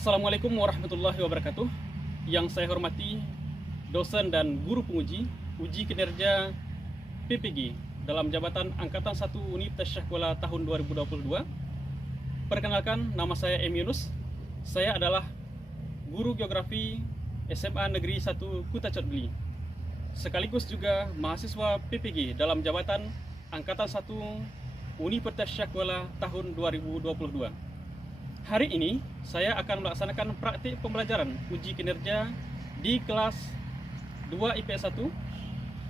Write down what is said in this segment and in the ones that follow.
Assalamualaikum warahmatullahi wabarakatuh. Yang saya hormati dosen dan guru penguji uji kinerja PPG dalam jabatan Angkatan 1 Universitas Syahkuala tahun 2022. Perkenalkan, nama saya M. Yunus. Saya adalah guru geografi SMA Negeri 1 Kutacot Beli, sekaligus juga mahasiswa PPG dalam jabatan Angkatan 1 Universitas Syahkuala tahun 2022. Hari ini saya akan melaksanakan praktik pembelajaran uji kinerja di kelas 2 IPS 1.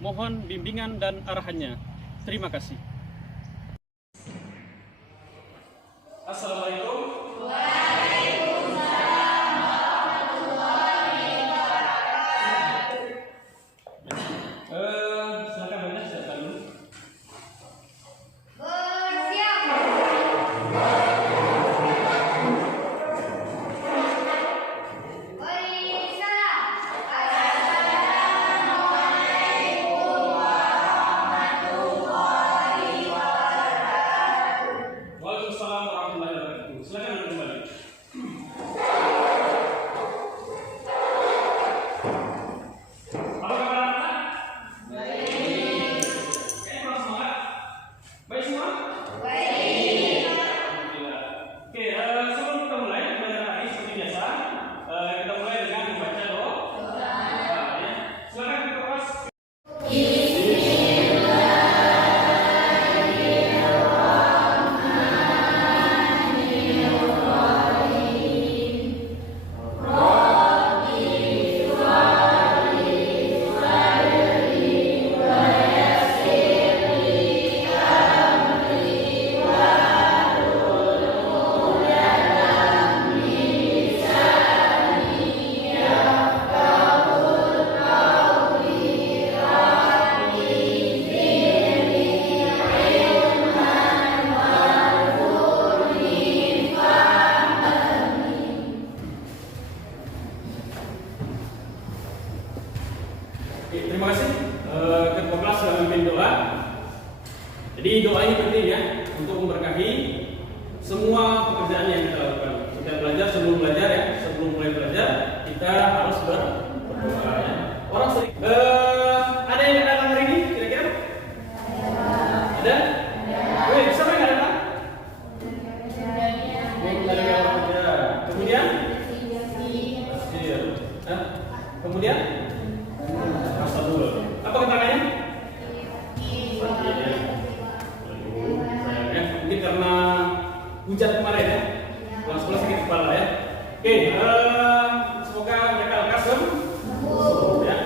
Mohon bimbingan dan arahannya. Terima kasih. Assalamualaikum. Silakan banyak silakan dulu. Waalaikumsalam warahmatullahi wabarakatuh. Silakan anda kembali. Apa kabar anak-anak? Baik. Kayaknya kurang semangat. Baik semua? Baik. Alhamdulillah. Oke, sebelum kita mulai pembelajaran hari seperti biasa, kita mulai dengan membaca doa. Ya. Silakan kita pas. Terima kasih ketua kelas sudah memimpin doa. Jadi doa ini penting ya untuk memberkahi semua pekerjaan yang kita lakukan. Kita belajar sebelum belajar ya, sebelum mulai belajar kita harus berdoa ya. Orang sering ada yang datang hari ini kira-kira? Ada? Wih, siapa yang datang? Kemudian? Kemudian? Apa keterangannya? Ini karena hujan kemarin ya, kelas sakit kepala ya. Oke, semoga mereka lekas sembuh ya.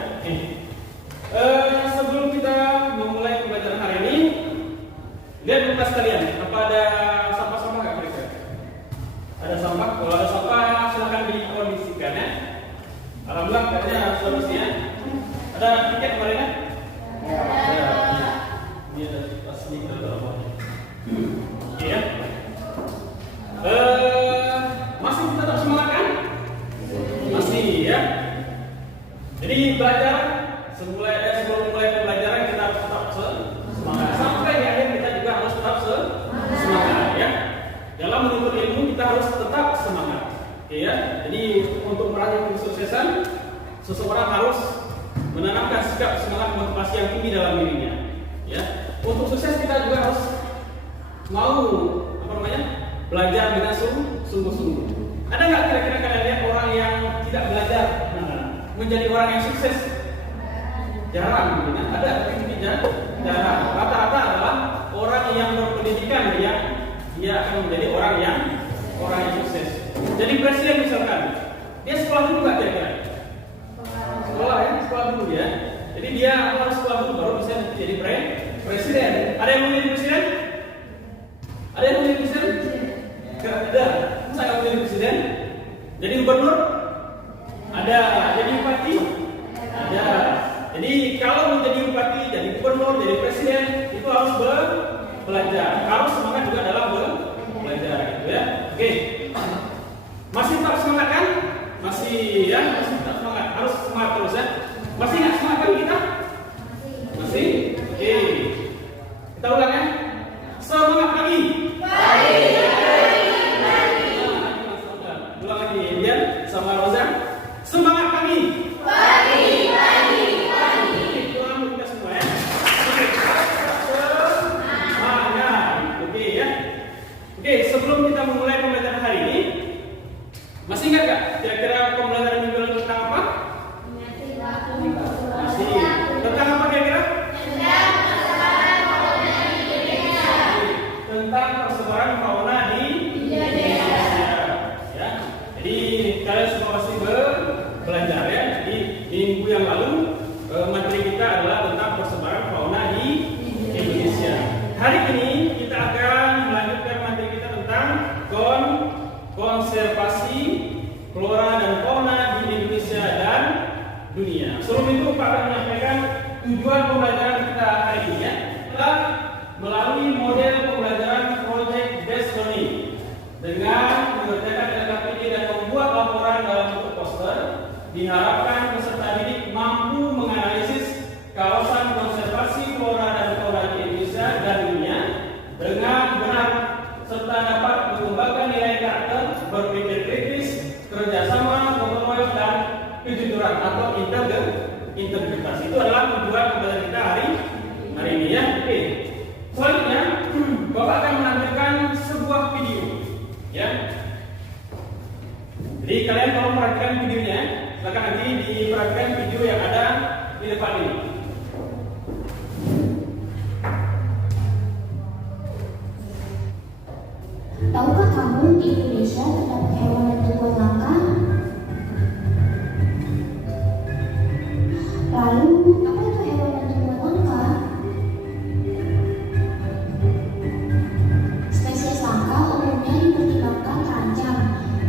Sebelum kita memulai pembelajaran hari ini, lihat buku sekalian, apa ada sampah-sampah nggak kira-kira? Ada sampah? Kalau ada sampah silahkan dikondisikan ya. Alhamdulillah katanya sudah bersih ya. Ada tiket kemarin ya? Ada. Ini ada tas ini kita taruh. Oke ya. Masih tetap semangat kan? Masih ya. Jadi belajar sebelum mulai pembelajaran kita harus tetap semangat. Sampai di akhir kita juga harus tetap semangat ya. Dalam menuntut ilmu kita harus tetap semangat. Oke ya. Jadi untuk meraih kesuksesan seseorang harus menanamkan sikap semangat motivasi yang tinggi dalam dirinya. Ya, untuk sukses kita juga harus mau belajar dengan sungguh-sungguh. Ada nggak kira-kira kalian lihat orang yang tidak belajar menjadi orang yang sukses? Jarang, ya. Ada tapi tidak jarang. Rata-rata adalah orang yang berpendidikan dia akan menjadi orang yang sukses. Jadi presiden misalkan, dia sekolah dulu nggak kira-kira? Sekolah dulu ya. Jadi dia harus sekolah dulu baru bisa jadi presiden. Ada yang mau jadi presiden? Ada yang mau jadi presiden? Tidak ada. Masa nggak mau jadi presiden? Jadi gubernur? Ada. Jadi bupati? Ada. Jadi kalau mau jadi bupati, jadi gubernur, jadi presiden itu harus belajar. Harus semangat juga dalam belajar gitu ya. Oke. Masih tetap semangat kan? Masih ya, masih tetap semangat. Harus semangat terus ya. Masih nggak semangat kan kita? Masih? Oke. Kita ulang ya. Semangat lagi. Baik. Ulang lagi. Biar Oke, sebelum kita memulai pembelajaran hari ini, masih ingat gak kira-kira pembelajaran minggu lalu tentang apa? Masih. Tentang apa kira-kira? Tentang persebaran fauna di Indonesia. Ya. Jadi kalian semua pasti belajar ya. Jadi di minggu yang lalu materi kita adalah tentang persebaran fauna di Indonesia. Hari ini kita akan melanjutkan materi kita tentang konservasi flora dan fauna di Indonesia dan dunia. Sebelum itu Pak akan menyampaikan tujuan pembelajaran kita hari ini ya. Adalah melalui model pembelajaran project based learning dengan mengerjakan LKPD dan membuat laporan dalam bentuk poster, diharapkan peserta didik mampu menganalisis kawasan konservasi flora dan fauna di Indonesia dan dunia dengan benar serta dapat mengembangkan nilai karakter, berpikir kritis, kerjasama, gotong royong dan kejujuran atau integritas. Itu adalah tujuan pembelajaran kita hari ini ya. Oke. Selanjutnya, Bapak akan menampilkan sebuah video ya. Jadi kalian kalau perhatikan videonya, silakan nanti diperhatikan video yang ada di depan ini. Tahukah kamu di Indonesia terdapat hewan dan tumbuhan langka? Lalu, apa itu hewan dan tumbuhan langka? Spesies langka umumnya dipertimbangkan terancam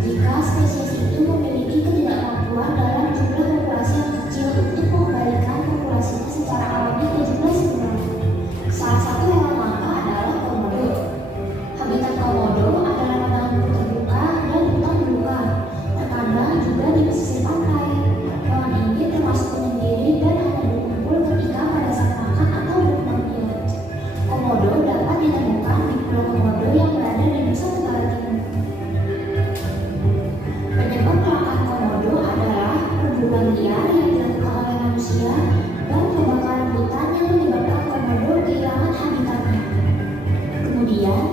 jika spesies itu memiliki ketidakmampuan dalam jumlah populasi yang kecil untuk mengembalikan populasinya secara alami ke jumlah semula. Salah satu hewan langka adalah komodo. Habitat komodo adalah padang rumput terbuka dan hutan belukar, terkadang juga di pesisir pantai. Hewan ini termasuk penyendiri dan hanya berkumpul ketika pada saat makan atau berkembang biak. Komodo dapat ditemukan di Pulau Komodo yang berada di Nusa Tenggara Timur. Penyebab kelangkaan komodo adalah perburuan liar yang dilakukan oleh manusia dan kebakaran hutan yang menyebabkan komodo kehilangan habitatnya. Kemudian,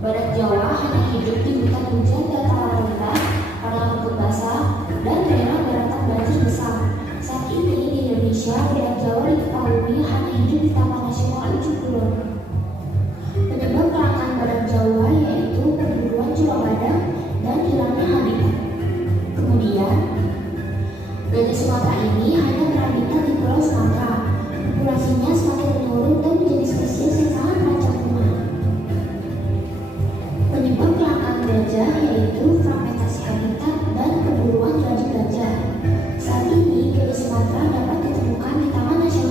badak Jawa hanya hidup di hutan hujan dataran rendah, padang rumput basah, dan daerah daratan banjir besar. Saat ini di Indonesia, badak Jawa diketahui hanya hidup di Taman Nasional Ujung Kulon. Penyebab kelangkaan badak Jawa yaitu perburuan curabadak dan hilangnya habitat. Kemudian, gajah Sumatera ini hanya berhabitat di Pulau Sumatera. Populasinya semakin menurun dan menjadi spesies yang sangat terancam punah. Penyebab kelangkaan gajah yaitu fragmentasi habitat dan perburuan rajin gajah. Saat ini gajah Sumatera dapat ditemukan di Taman Nasional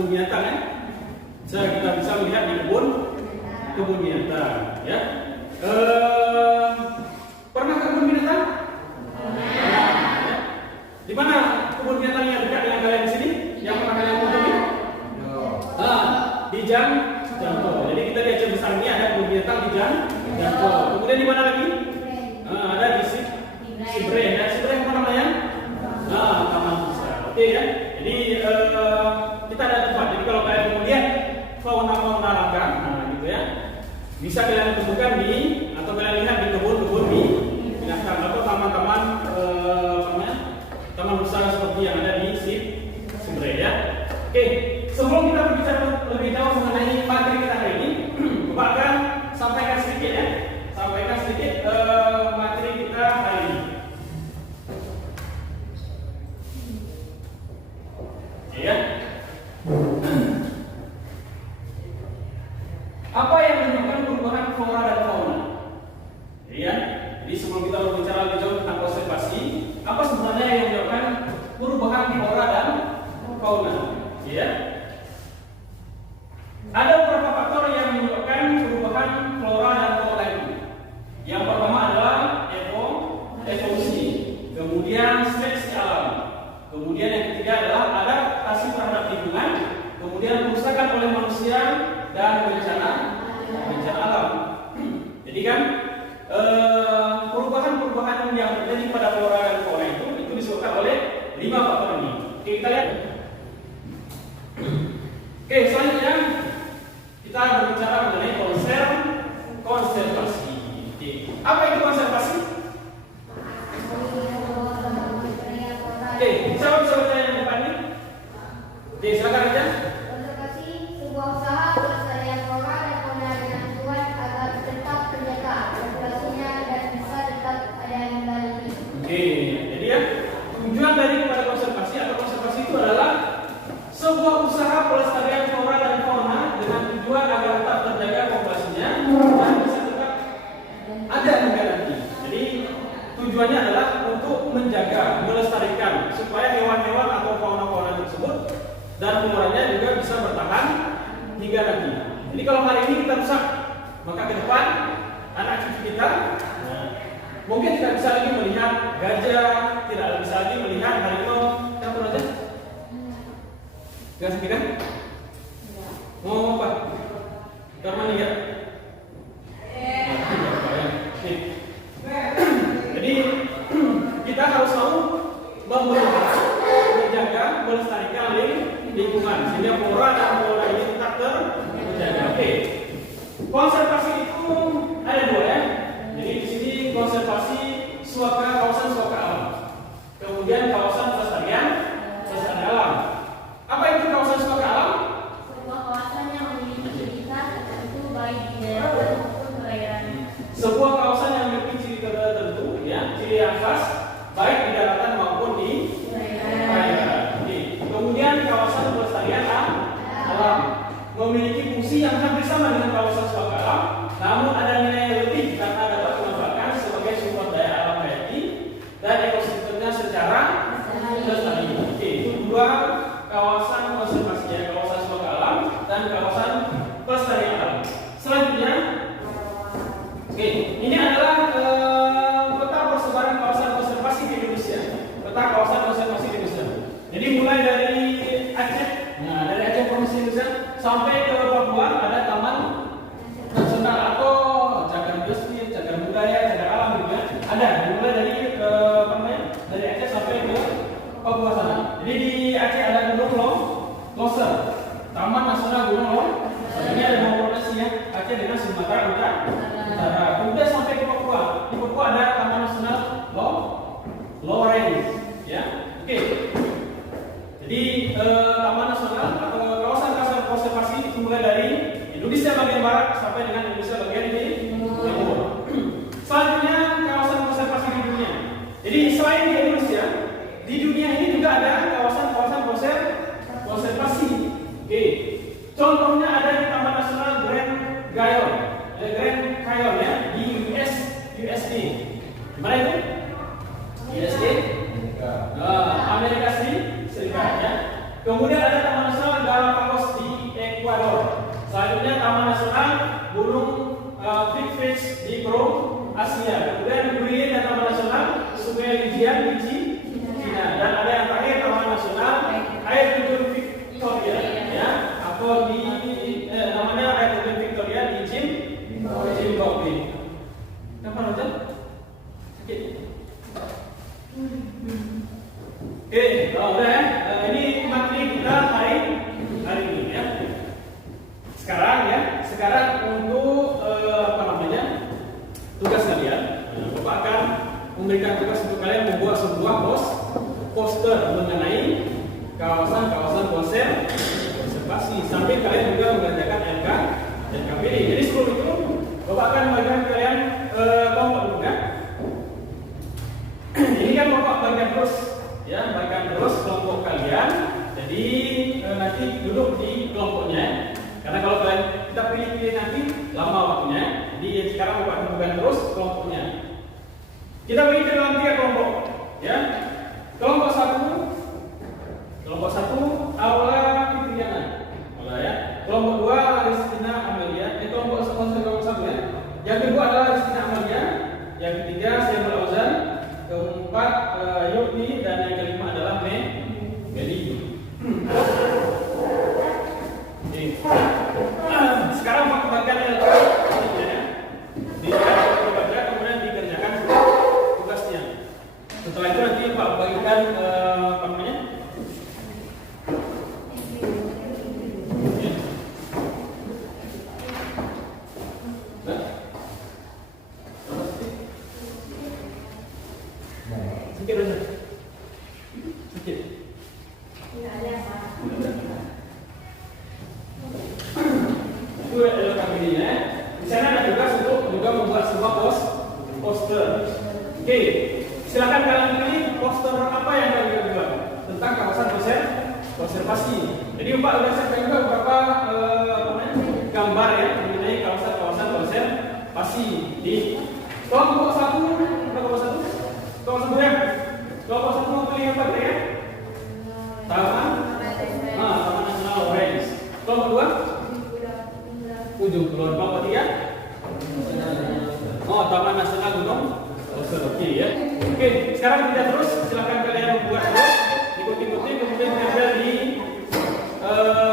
kebun binatang ya. Kita bisa melihat di kebun binatang ya. Pernah ke kebun binatang? Ya. Di mana kebun binatang yang dekat dengan kalian di sini? Yang pernah kalian kunjungi? Di Janto. Jadi kita di Aceh Besar ini ada kebun binatang di Janto. Kemudian di mana lagi? Ada di Sibre. Dan Sibre apa namanya? Taman Besar. Oke ya. Jadi kita ada tempat. Jadi kalau kalian kemudian fauna langka, gitu ya, bisa kalian temukan atau kalian lihat di kebun-kebun binatang atau taman-taman taman besar seperti yang ada di Sibre ya. Oke, sebelum kita berbicara lebih jauh mengenai materi kita hari ini, Bapak akan sampaikan sedikit ya, materi kita hari ini. Ya. Apa yang menyebabkan perubahan flora dan fauna? Ya. Jadi sebelum kita berbicara lebih jauh tentang konservasi, apa sebenarnya yang menyebabkan perubahan flora dan fauna? Ya. Ada beberapa faktor yang menyebabkan perubahan flora dan fauna itu. Yang pertama adalah evolusi, kemudian seleksi alam, kemudian yang ketiga adalah adaptasi terhadap lingkungan, kemudian kerusakan oleh manusia dan bencana alam. Jadi kan perubahan yang terjadi pada flora dan fauna itu disebabkan oleh 5 faktor ini. Oke, kita lihat. Oke, selanjutnya kita berbicara mengenai konservasi. Apa itu konservasi? Oke, siapa bisa baca yang depan ini? Oke, silakan aja. Konservasi sebuah usaha pelestarian flora dan fauna dengan tujuan agar tetap terjaga populasinya dan bisa tetap ada yang kembali. Oke, jadi ya tujuan daripada konservasi itu adalah sebuah usaha pelestarian flora dan fauna dengan tujuan agar tetap terjaga populasinya dan bisa tetap ada hingga nanti. Jadi tujuannya adalah untuk menjaga, melestarikan supaya hewan-hewan atau fauna-fauna tersebut dan umurnya juga bisa bertahan hingga nanti. Jadi kalau hari ini kita rusak, maka ke depan anak cucu kita mungkin tidak bisa lagi melihat gajah, tidak bisa lagi melihat harimau. Campur aja. Gak sakit kan? Mau apa? Kamar mandi ya? Jadi kita harus selalu menjaga, melestarikan lingkungan sehingga flora dan fauna ini tetap terjaga. Oke. Konservasi itu ada 2 ya. Jadi di sini konservasi kawasan suaka alam. Kemudian kawasan pelestarian alam. Apa itu kawasan suaka alam? Sebuah kawasan yang memiliki ciri khas tertentu baik di daerah maupun perairan. Sebuah kawasan yang memiliki ciri tertentu ya, ciri yang khas baik di daratan maupun di perairan. Kemudian kawasan pelestarian alam memiliki fungsi yang hampir sama dengan kawasan suaka alam, namun ada nilai yang lebih karena dapat dimanfaatkan sebagai sumber daya alam hayati dan ekosistemnya secara lestari. Oke, itu 2 kawasan konservasi ya, kawasan suaka alam dan kawasan pelestarian alam. Selanjutnya, oke, ini adalah peta persebaran kawasan konservasi di Indonesia. Peta kawasan konservasi di Indonesia. Jadi mulai dari Aceh, dari Aceh Provinsi Indonesia sampai ke Papua ada taman nasional atau cagar biosfer, cagar budaya, cagar alam gitu ya. Ada mulai dari dari Aceh sampai ke Papua sana. Jadi di Aceh ada Gunung Loser, Taman Nasional Gunung Loser. Ini ada 2 provinsi ya, Aceh dengan Sumatera Utara. Kemudian sampai ke Papua. Di Papua ada Taman Nasional Loreng, ya. Oke. Jadi Taman Nasional atau kawasan konservasi itu mulai dari Indonesia bagian barat sampai dengan Indonesia bagian timur. Selanjutnya kawasan konservasi di dunia. Jadi selain di Indonesia, di dunia ini juga ada kawasan-kawasan konservasi. Oke. Contohnya ada di Taman Nasional Grand Canyon ya di USA. Mana itu? USA? Amerika Serikat ya. Kemudian ada Taman Nasional Galapagos Oke, udah ya. Ini materi kita hari ini ya. Sekarang untuk tugas kalian. Bapak akan memberikan tugas untuk kalian membuat sebuah poster mengenai kawasan-kawasan konservasi. Sambil kalian juga mengerjakan LKPD. Jadi sebelum itu, Bapak akan memberikan kalian kelompok dulu ya. Ini kan Bapak bagikan terus, ya, bagikan terus kelompok kalian. Jadi nanti duduk di kelompoknya. Karena kalau kalian kita pilih nanti lama waktunya. Jadi sekarang Bapak bagikan terus kelompoknya. Kita bagi ke dalam 3 kelompok, ya. Kelompok 1 Aula Fitriana. Ya. Kelompok 2 Ristina Amelia. Kelompok 1 ya. Yang kedua adalah Ristina Amelia. Yang ketiga Samuel Ozan. Keempat Yukni, dan yang kelima adalah Meli. Sekarang Pak bagian LKPD ya. Dibaca kemudian dikerjakan tugasnya. Setelah itu nanti Pak bagikan apa namanya? Sedikit. Tidak ada Pak. Itu adalah kabinet. Di sana ada tugas untuk juga membuat sebuah poster. Oke, silakan kalian pilih poster apa yang kalian buat tentang kawasan konservasi. Jadi Pak sudah siapkan juga beberapa gambar ya mengenai kawasan-kawasan konservasi. Di kelompok 1, kelompok 1 ya. Kelompok 1 mau pilih apa ya? Taman Nasional Orange. Kelompok 2 Ujung Kulon. Kelompok 3 Taman Nasional Gunung Oke ya. Oke, sekarang kita terus. Silakan kalian membuat terus, ikuti kemudian tempel di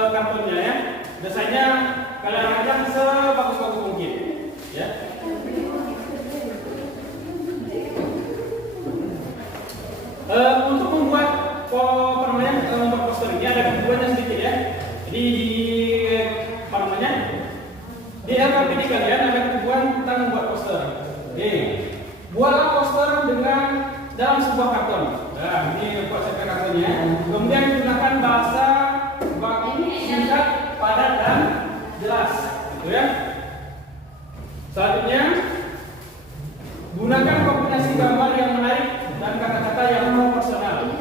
kartonnya ya. Biasanya kalian rancang sebagus-bagus mungkin ya. Untuk membuat membuat poster ini ada kebutuhannya sedikit ya. Jadi di LKPD kalian ada kebutuhan tentang membuat poster. Oke, buatlah poster dengan dalam sebuah karton. Nah, ini buat cetak kartonnya. Kemudian gunakan bahasa baku singkat, padat dan jelas, gitu ya. Selanjutnya, gunakan kombinasi gambar yang menarik dan kata-kata yang proporsional.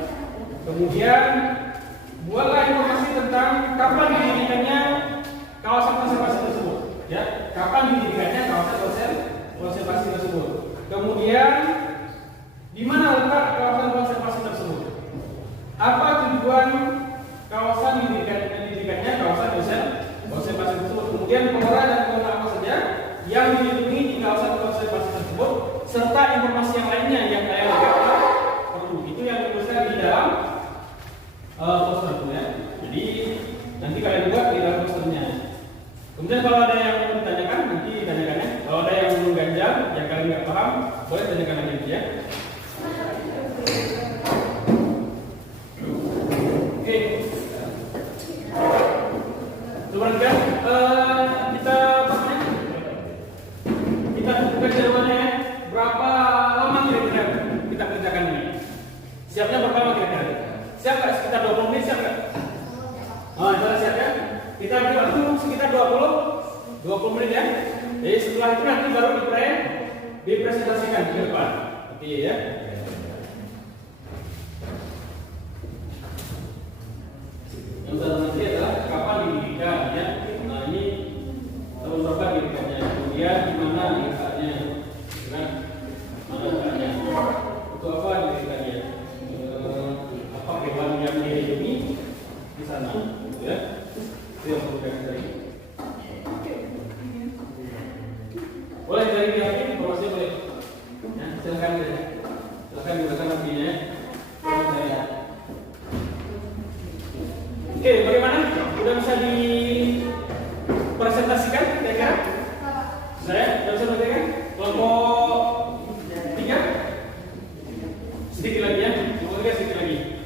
Kemudian buatlah informasi tentang kapan didirikannya kawasan konservasi tersebut, ya. Kapan didirikannya kawasan konservasi tersebut. Kemudian di mana letak kawasan konservasi tersebut? Apa tujuan kawasan didirikannya kawasan konservasi tersebut? Kemudian flora dan fauna apa saja yang dilindungi di kawasan konservasi tersebut, serta informasi yang lainnya yang kalian lihat perlu. Itu yang dituliskan di dalam poster itu ya. Jadi nanti kalian buat di dalam posternya. Kemudian kalau ada yang mau ditanyakan, nanti tanyakan ya. Kalau ada yang belum ganjal, yang kalian nggak paham, boleh tanyakan lagi ya. Oke. Coba kan kita tentukan jadwalnya ya. Berapa lama kira-kira kita kerjakan ini? Siapnya berapa lama kira-kira? Siap nggak? Sekitar 20 menit siap nggak? Sudah siap ya? Kita beri waktu sekitar 20 menit ya. Jadi setelah itu nanti baru dipresentasikan ke depan. Oke ya. Yang pertama nanti adalah kapan didirikan ya. Nah ini tahun berapa didirikannya? Kemudian di mana letaknya? Kan? Mana letaknya? Untuk apa didirikannya? Apa hewan yang dilindungi di sana? Ya. Itu yang perlu kalian cari. Boleh dari pihak informasi boleh. Ya, silakan gunakan nantinya. Ya. Oke, bagaimana? Sudah bisa dipresentasikan kira-kira? Saya sudah bisa presentasikan? Kelompok 3? Sedikit lagi ya, kelompok 3 sedikit lagi.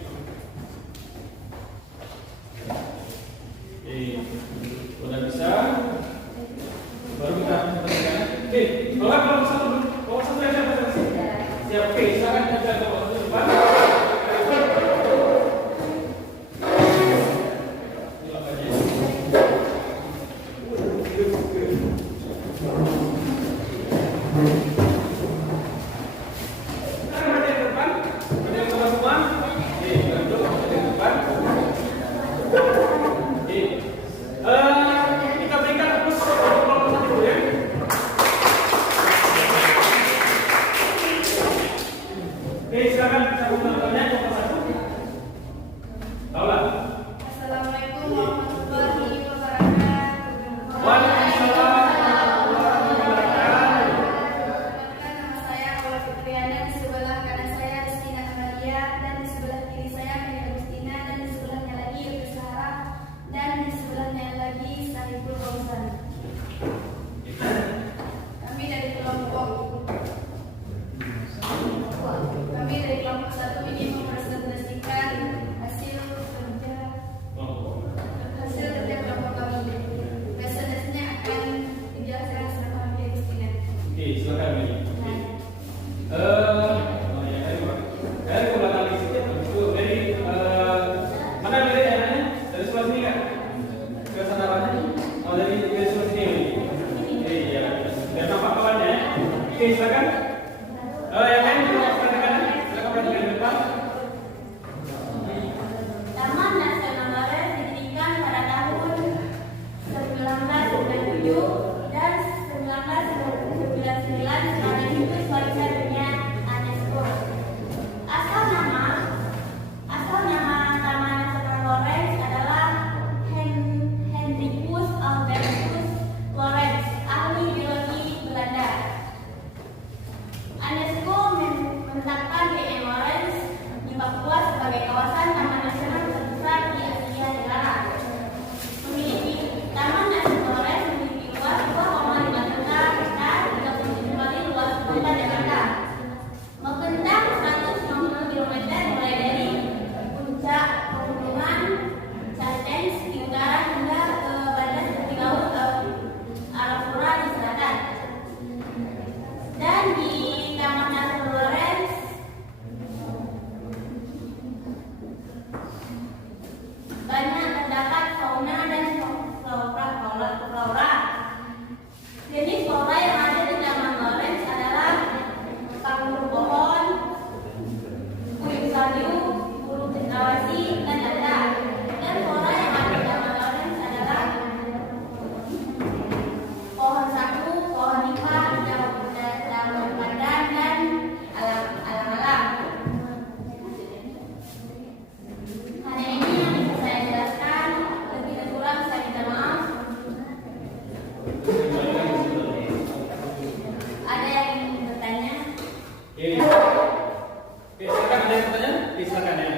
pertanyaannya? Silakan ya.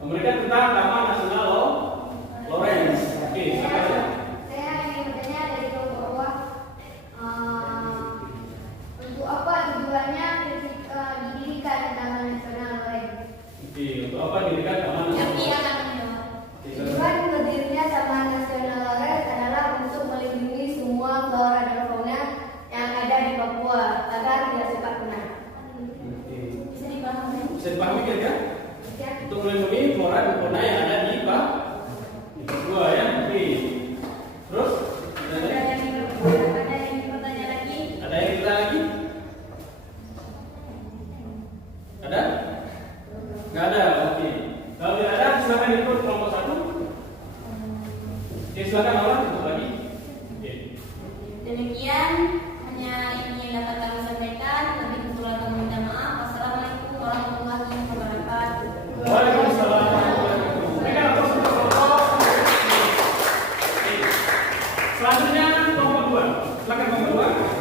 Memberikan tentang Taman Nasional Lawrence. Oke, silakan ya. Saya ingin bertanya dari kelompok bawah, untuk apa tujuannya ketika didirikan Taman Nasional Lawrence? Oke, untuk apa didirikan Taman Nasional? Tujuan berdirinya Taman Nasional Lawrence adalah untuk melindungi semua flora dan fauna yang ada di Papua agar tidak cepat punah. Bisa dipahami? Bisa dipahami kan ya? Ya. Untuk melindungi flora dan fauna yang ada di Papua ya. Oke. Terus ada yang bertanya lagi? Ada yang bertanya lagi? Ada? Nggak ada. Oke. Kalau tidak ada, silakan ikut kelompok 1. Oke, silakan orang ikut lagi. Oke. Demikian hanya ini yang dapat kami sampaikan. Lebih kurang kami minta maaf. Wassalamualaikum warahmatullahi wabarakatuh. Waalaikumsalam warahmatullahi wabarakatuh. Berikan aplaus untuk kelompok. Oke. Selanjutnya kelompok 2. Silakan kelompok 2.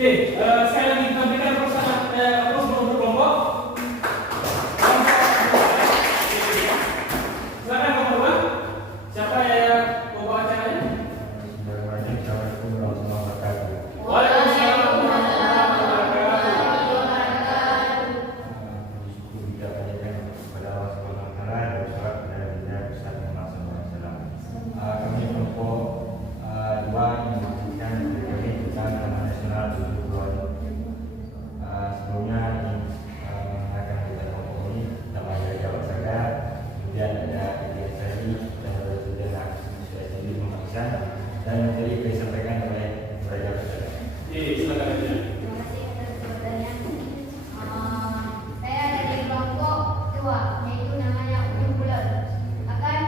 Oke, saya lagi memberikan aplaus untuk kelompok. Silakan kelompok 2. Siapa yang membawa acaranya? Assalamualaikum warahmatullahi wabarakatuh. Waalaikumsalam warahmatullahi wabarakatuh. Bersyukur kita panjatkan kepada Allah Subhanahu wa taala dan bersolat kepada Nabi besar Muhammad sallallahu alaihi wasallam. Kami kelompok 2 menyaksikan kami tentang Taman Nasional Ujung Kulon. Sebelumnya akan kita kelompok ini nama jawab saya, kemudian ada Ibu Sari dan Saudara sudah sendiri memaksa dan materi yang disampaikan oleh mereka saudara. Silakan aja. Terima kasih atas pertanyaan. Saya dari kelompok 2, yaitu namanya Ujung Kulon. Akan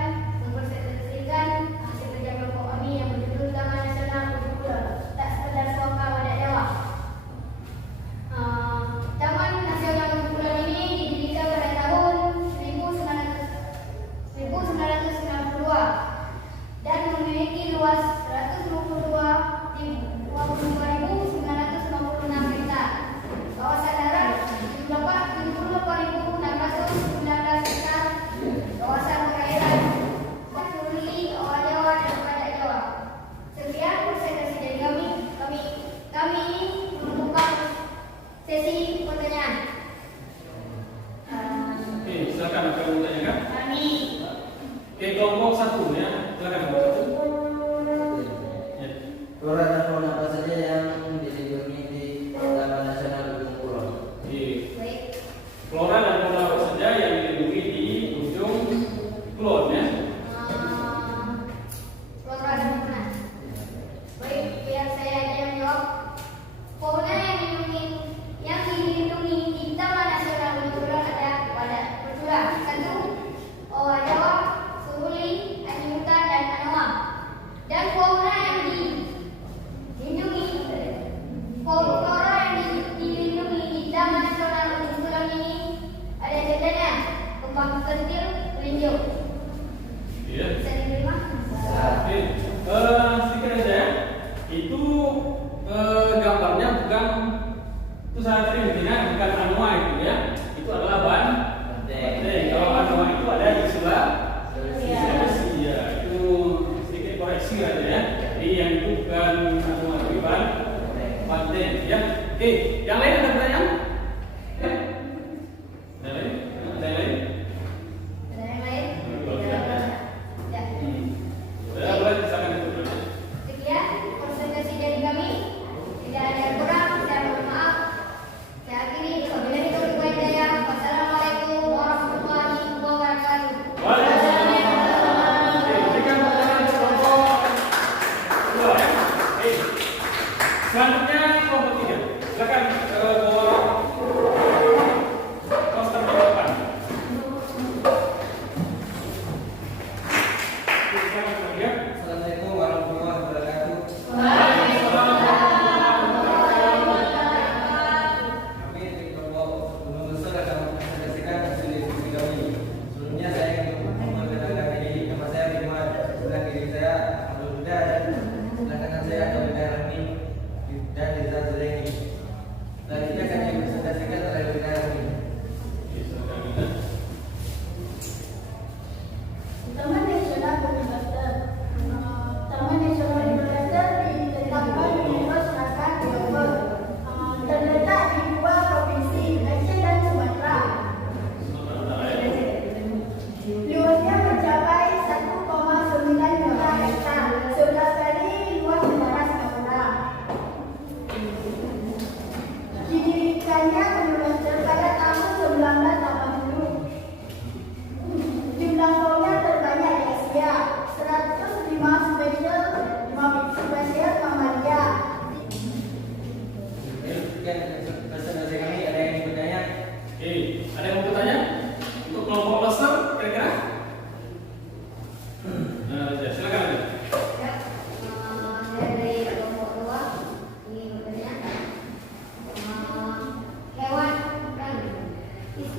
mempresentasikan hasil kerja kelompok kami yang berjudul Taman Nasional Ujung Kulon. Tak sekedar suaka pada Jawa. Taman Nasional Ujung Kulon ini didirikan pada tahun 1992 dan memiliki luas 122.956 hektar. Kawasan darat 78.619 hektar. Kawasan perairan Surli, Owa Jawa dan Badak Jawa. Sekian presentasi dari kami. Kami ini membuka sesi pertanyaan. Oke, silakan apa yang mau tanyakan? Kami Oke, kelompok 1 ya. Silakan kelompok 1. Ya. Flora dan fauna apa saja yang dilindungi di Taman Nasional Ujung Kulon? Oke. baik. Flora dan fauna apa saja yang dilindungi di Ujung Kulon ya? Flora dan fauna. Baik, biar saya aja yang jawab. Fauna yang dilindungi di Taman Nasional Ujung Kulon ada pada berjumlah 1. Owa Jawa, Suruli, Anjing Hutan dan Anoa.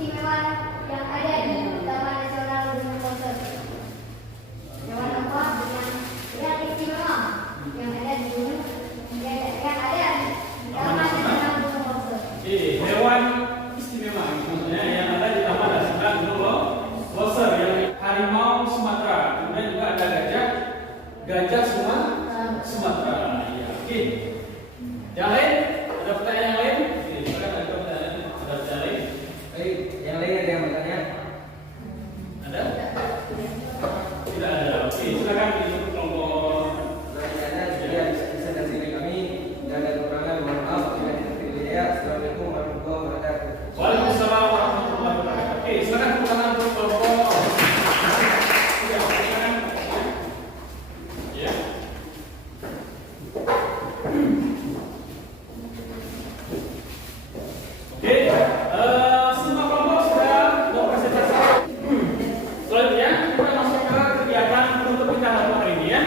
keistimewaan yang ada di Taman Nasional Gunung Poser. Hewan apa yang istimewa yang ada di Taman Nasional Gunung Poser? Hewan istimewa maksudnya yang ada di Taman Nasional Gunung Poser yang harimau Sumatera, kemudian juga ada gajah Sumatera. Ya, oke. Yang lain? Ada pertanyaan yang lain? Oke, silakan ada pertanyaan. Ada pertanyaan lain? Baik, yang lain ada yang bertanya? Ada? Tidak ada. Oke, silakan disebut kelompok. Kalau tidak ada, ya bisa dari sini kami dan ada kekurangan, mohon maaf. Assalamualaikum warahmatullahi wabarakatuh. Waalaikumsalam warahmatullahi wabarakatuh. Oke, silakan tepuk tangan untuk kelompok. Ya, silakan. Ya. Oke, semua kelompok sudah mempresentasi. Selanjutnya kita masuk ke kegiatan penutup kita hari ini ya.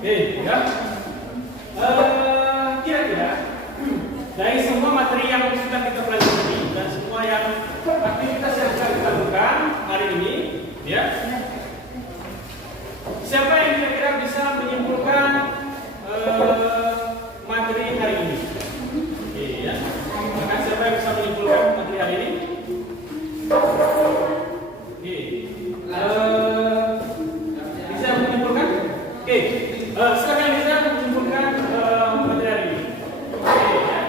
Oke, ya. Kira-kira dari semua materi yang sudah kita pelajari dan semua yang aktivitas yang sudah kita lakukan hari ini, ya, siapa yang kira-kira bisa menyimpulkan materi hari ini? Oke, ya. Maka siapa yang bisa menyimpulkan materi hari ini? Oke, bisa menyimpulkan? Oke, silakan bisa menyimpulkan materi hari ini. Oke, ya.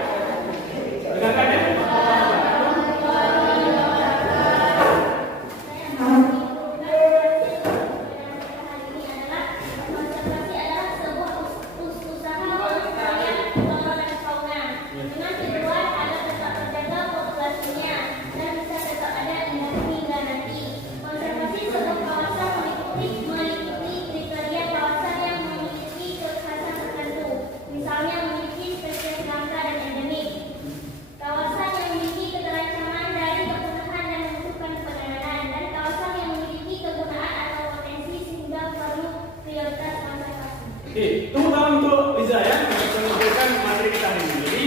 Dengarkan ya. Konservasi adalah sebuah usaha pelestarian flora dan fauna dengan tujuan agar tetap terjaga populasinya dan bisa tetap ada hingga nanti. Konservasi sebuah kawasan meliputi kriteria kawasan yang memiliki kekhasan tertentu, misalnya memiliki spesies langka dan endemik. Kawasan yang memiliki keterancaman dari kepunahan dan membutuhkan penanganan, dan kawasan yang memiliki kegunaan atau potensi sehingga perlu prioritas konservasi. Oke, tepuk tangan untuk Liza ya, menunjukkan materi kita hari ini. Jadi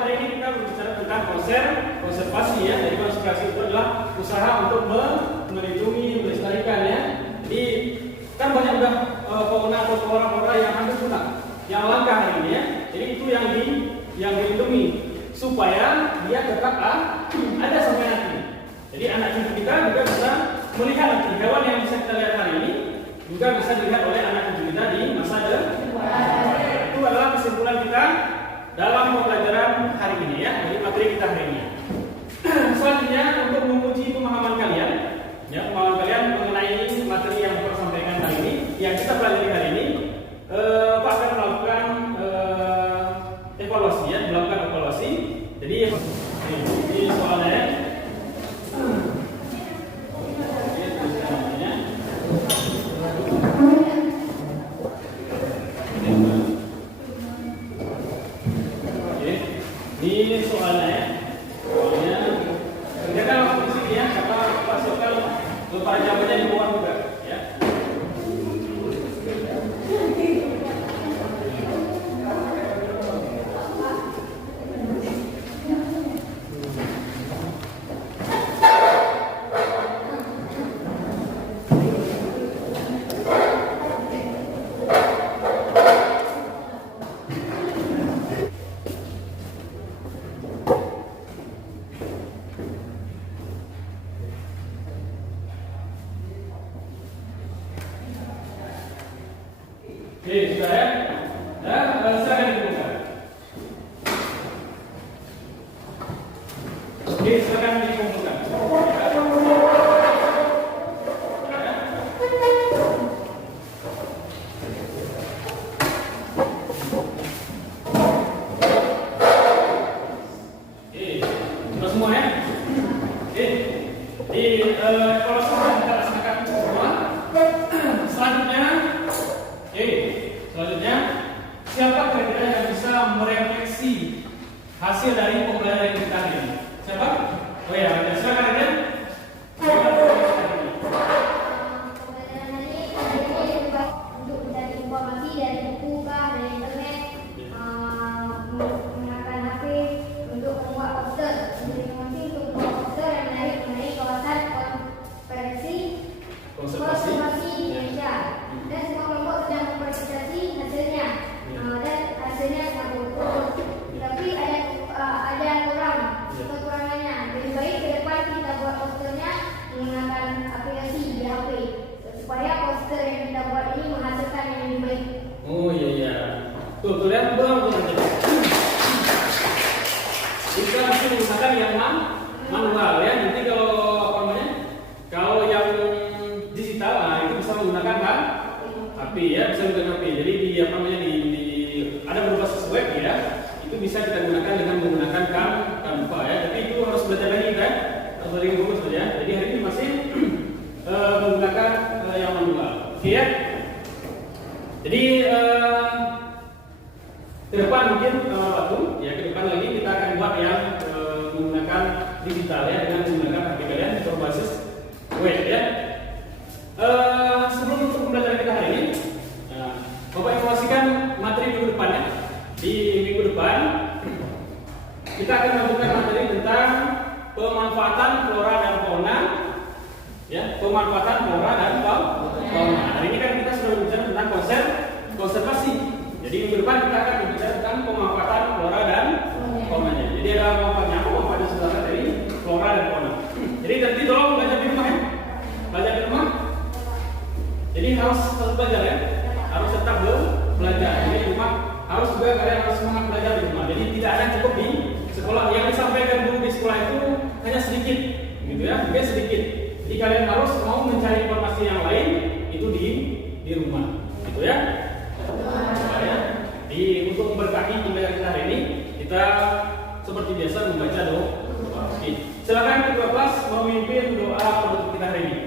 hari ini kita berbicara tentang konservasi ya. Jadi konservasi itu adalah usaha untuk melindungi, melestarikan ya. Jadi kan banyak udah fauna atau flora yang hampir punah, yang langka hari ini ya. Jadi itu yang dilindungi supaya dia tetap ada sampai nanti. Jadi anak cucu kita juga bisa melihat nanti hewan yang bisa kita lihat hari ini juga bisa dilihat oleh anak cucu kita di masa depan. Itu adalah kesimpulan kita dalam pembelajaran hari ini ya, jadi materi kita hari ini. Selanjutnya untuk menguji pemahaman kalian, ya pemahaman kalian mengenai materi yang kita sampaikan hari ini, yang kita pelajari hari ini, Pak akan melakukan evaluasi ya, melakukan evaluasi. Jadi ini soalnya. Ini soalnya ya. Soalnya kerjakan waktu di sini ya, siapa masukkan para jawabannya di bawah juga ya. Oke, sudah ya. Nah, silakan dibuka. Oke, silakan dikumpulkan. Sudah semua ya? Oke. Kalau sudah kita laksanakan semua, selanjutnya siapa kira-kira yang bisa merefleksi hasil dari pembelajaran kita hari ini? Siapa? Oh ya, silakan aja. Pembelajaran hari ini untuk mencari informasi dari buku kah, dari internet, menggunakan HP untuk membuat poster informasi menggunakan aplikasi di HP supaya poster yang kita buat ini menghasilkan yang lebih baik. Oh iya. Tuh lihat betul aja. Kita mesti menggunakan yang manual ya. Nanti kalau yang digital, nah itu bisa menggunakan kan HP ya, bisa menggunakan HP. Jadi di ada berbasis web ya. Itu bisa kita gunakan dengan menggunakan Canva ya. Tapi itu harus belajar lagi kan, harus belajar fokus ya. Jadi hari ini masih menggunakan yang manual. Oke ya. Jadi ke depan mungkin ke depan lagi kita akan buat yang menggunakan digital ya, dengan menggunakan HP kalian berbasis web ya. Sebelum untuk pembelajaran kita hari ini, Bapak informasikan materi minggu depan ya. Di minggu depan kita akan melanjutkan materi tentang pemanfaatan flora dan fauna ya, pemanfaatan flora dan fauna. Hari ini kan kita sudah berbicara tentang konservasi. Jadi minggu depan kita akan berbicara tentang pemanfaatan flora dan fauna. Jadi ada manfaatnya apa? Manfaatnya saudara dari flora dan fauna. Jadi nanti tolong belajar di rumah ya. Belajar di rumah. Jadi harus tetap belajar ya. Harus tetap belajar. Jadi di rumah harus juga kalian harus semangat belajar di rumah. Jadi tidak ada cukup di sekolah. Yang disampaikan dulu di sekolah itu hanya sedikit, gitu ya, mungkin sedikit. Jadi kalian harus mau mencari informasi yang lain itu di rumah, gitu ya. Jadi untuk memberkahi pembelajaran kita hari ini, kita seperti biasa membaca doa. Silakan ketua kelas memimpin doa penutup kita hari ini.